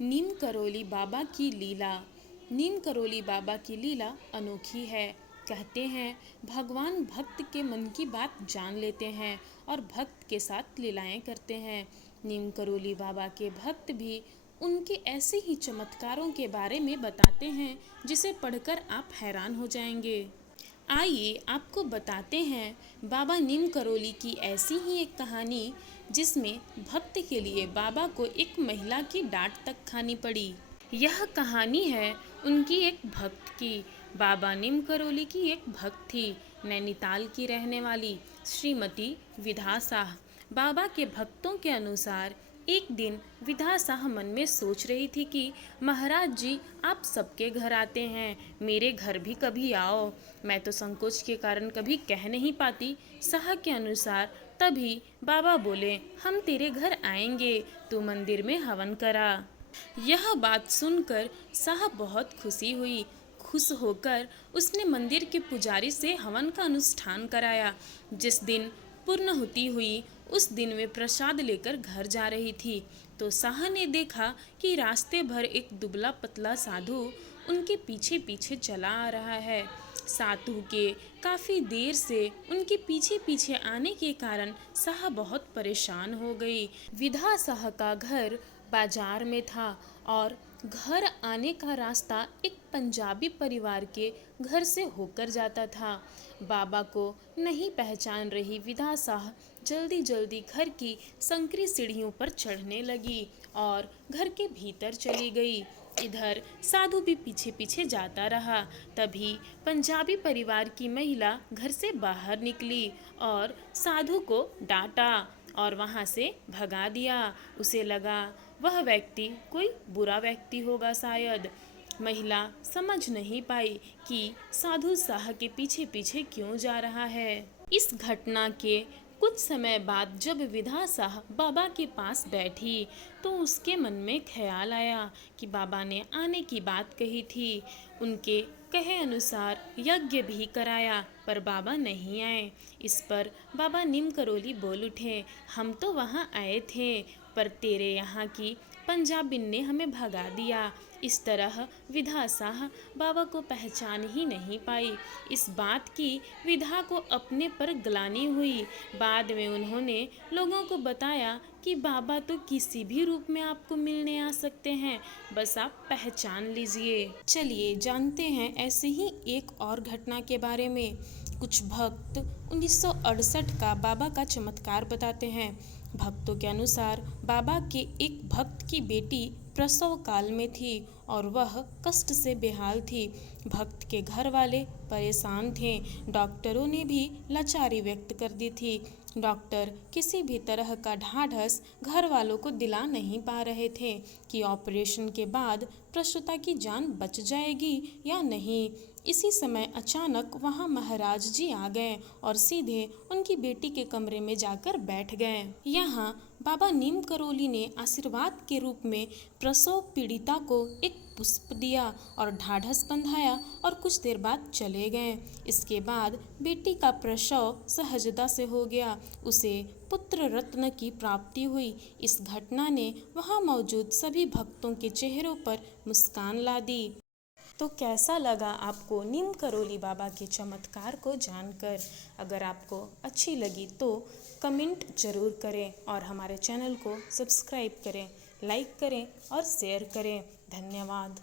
नीम करोली बाबा की लीला। नीम करोली बाबा की लीला अनोखी है। कहते हैं भगवान भक्त के मन की बात जान लेते हैं और भक्त के साथ लीलाएं करते हैं। नीम करोली बाबा के भक्त भी उनके ऐसे ही चमत्कारों के बारे में बताते हैं जिसे पढ़कर आप हैरान हो जाएंगे। आइए आपको बताते हैं बाबा नीम करोली की ऐसी ही एक कहानी जिसमें भक्त के लिए बाबा को एक महिला की डांट तक खानी पड़ी। यह कहानी है उनकी एक भक्त की। बाबा नीम करोली की एक भक्त थी, नैनीताल की रहने वाली श्रीमती विधा साह। बाबा के भक्तों के अनुसार एक दिन विधा साह मन में सोच रही थी कि महाराज जी आप सबके घर आते हैं, मेरे घर भी कभी आओ। मैं तो संकोच के कारण कभी कह नहीं पाती। साह के अनुसार तभी बाबा बोले, हम तेरे घर आएंगे, तू मंदिर में हवन करा। यह बात सुनकर साह बहुत खुशी हुई। खुश होकर उसने मंदिर के पुजारी से हवन का अनुष्ठान कराया। जिस दिन पूर्णाहुति हुई उस दिन वे प्रसाद लेकर घर जा रही थी तो साह ने देखा कि रास्ते भर एक दुबला पतला साधु उनके पीछे पीछे चला आ रहा है। साधु के काफ़ी देर से उनके पीछे पीछे आने के कारण साह बहुत परेशान हो गई। विधा साह का घर बाजार में था और घर आने का रास्ता एक पंजाबी परिवार के घर से होकर जाता था। बाबा को नहीं पहचान रही विधा साह जल्दी जल्दी घर की संकरी सीढ़ियों पर चढ़ने लगी और घर के भीतर चली गई। इधर साधु भी पीछे पीछे जाता रहा। तभी पंजाबी परिवार की महिला घर से बाहर निकली और साधु को डांटा और वहाँ से भगा दिया। उसे लगा वह व्यक्ति कोई बुरा व्यक्ति होगा शायद। महिला समझ नहीं पाई कि साधु साह के पीछे पीछे क्यों जा रहा है। इस घटना के कुछ समय बाद जब विधा साह बाबा के पास बैठी तो उसके मन में ख्याल आया कि बाबा ने आने की बात कही थी। उनके कहे अनुसार यज्ञ भी कराया पर बाबा नहीं आए। इस पर बाबा नीम करोली बोल उठे, हम तो वहाँ आए थे पर तेरे यहाँ की पंजाबिन ने हमें भगा दिया। इस तरह विधा साह बाबा को पहचान ही नहीं पाई। इस बात की विधा को अपने पर ग्लानि हुई। बाद में उन्होंने लोगों को बताया कि बाबा तो किसी भी रूप में आपको मिलने आ सकते हैं, बस आप पहचान लीजिए। चलिए जानते हैं ऐसे ही एक और घटना के बारे में। कुछ भक्त 1968 का बाबा का चमत्कार बताते हैं। भक्तों के अनुसार बाबा के एक भक्त की बेटी प्रसव काल में थी और वह कष्ट से बेहाल थी। भक्त के घर वाले परेशान थे। डॉक्टरों ने भी लाचारी व्यक्त कर दी थी। डॉक्टर किसी भी तरह का ढाढ़स घर वालों को दिला नहीं पा रहे थे कि ऑपरेशन के बाद प्रसूता की जान बच जाएगी या नहीं। इसी समय अचानक वहां महाराज जी आ गए और सीधे उनकी बेटी के कमरे में जाकर बैठ गए। यहाँ बाबा नीम करोली ने आशीर्वाद के रूप में प्रसव पीड़िता को एक पुष्प दिया और ढाढ़स बंधाया और कुछ देर बाद चले गए। इसके बाद बेटी का प्रसव सहजता से हो गया। उसे पुत्र रत्न की प्राप्ति हुई। इस घटना ने वहां मौजूद सभी भक्तों के चेहरों पर मुस्कान ला दी। तो कैसा लगा आपको नीम करोली बाबा के चमत्कार को जानकर? अगर आपको अच्छी लगी तो कमेंट ज़रूर करें और हमारे चैनल को सब्सक्राइब करें, लाइक करें और शेयर करें। धन्यवाद।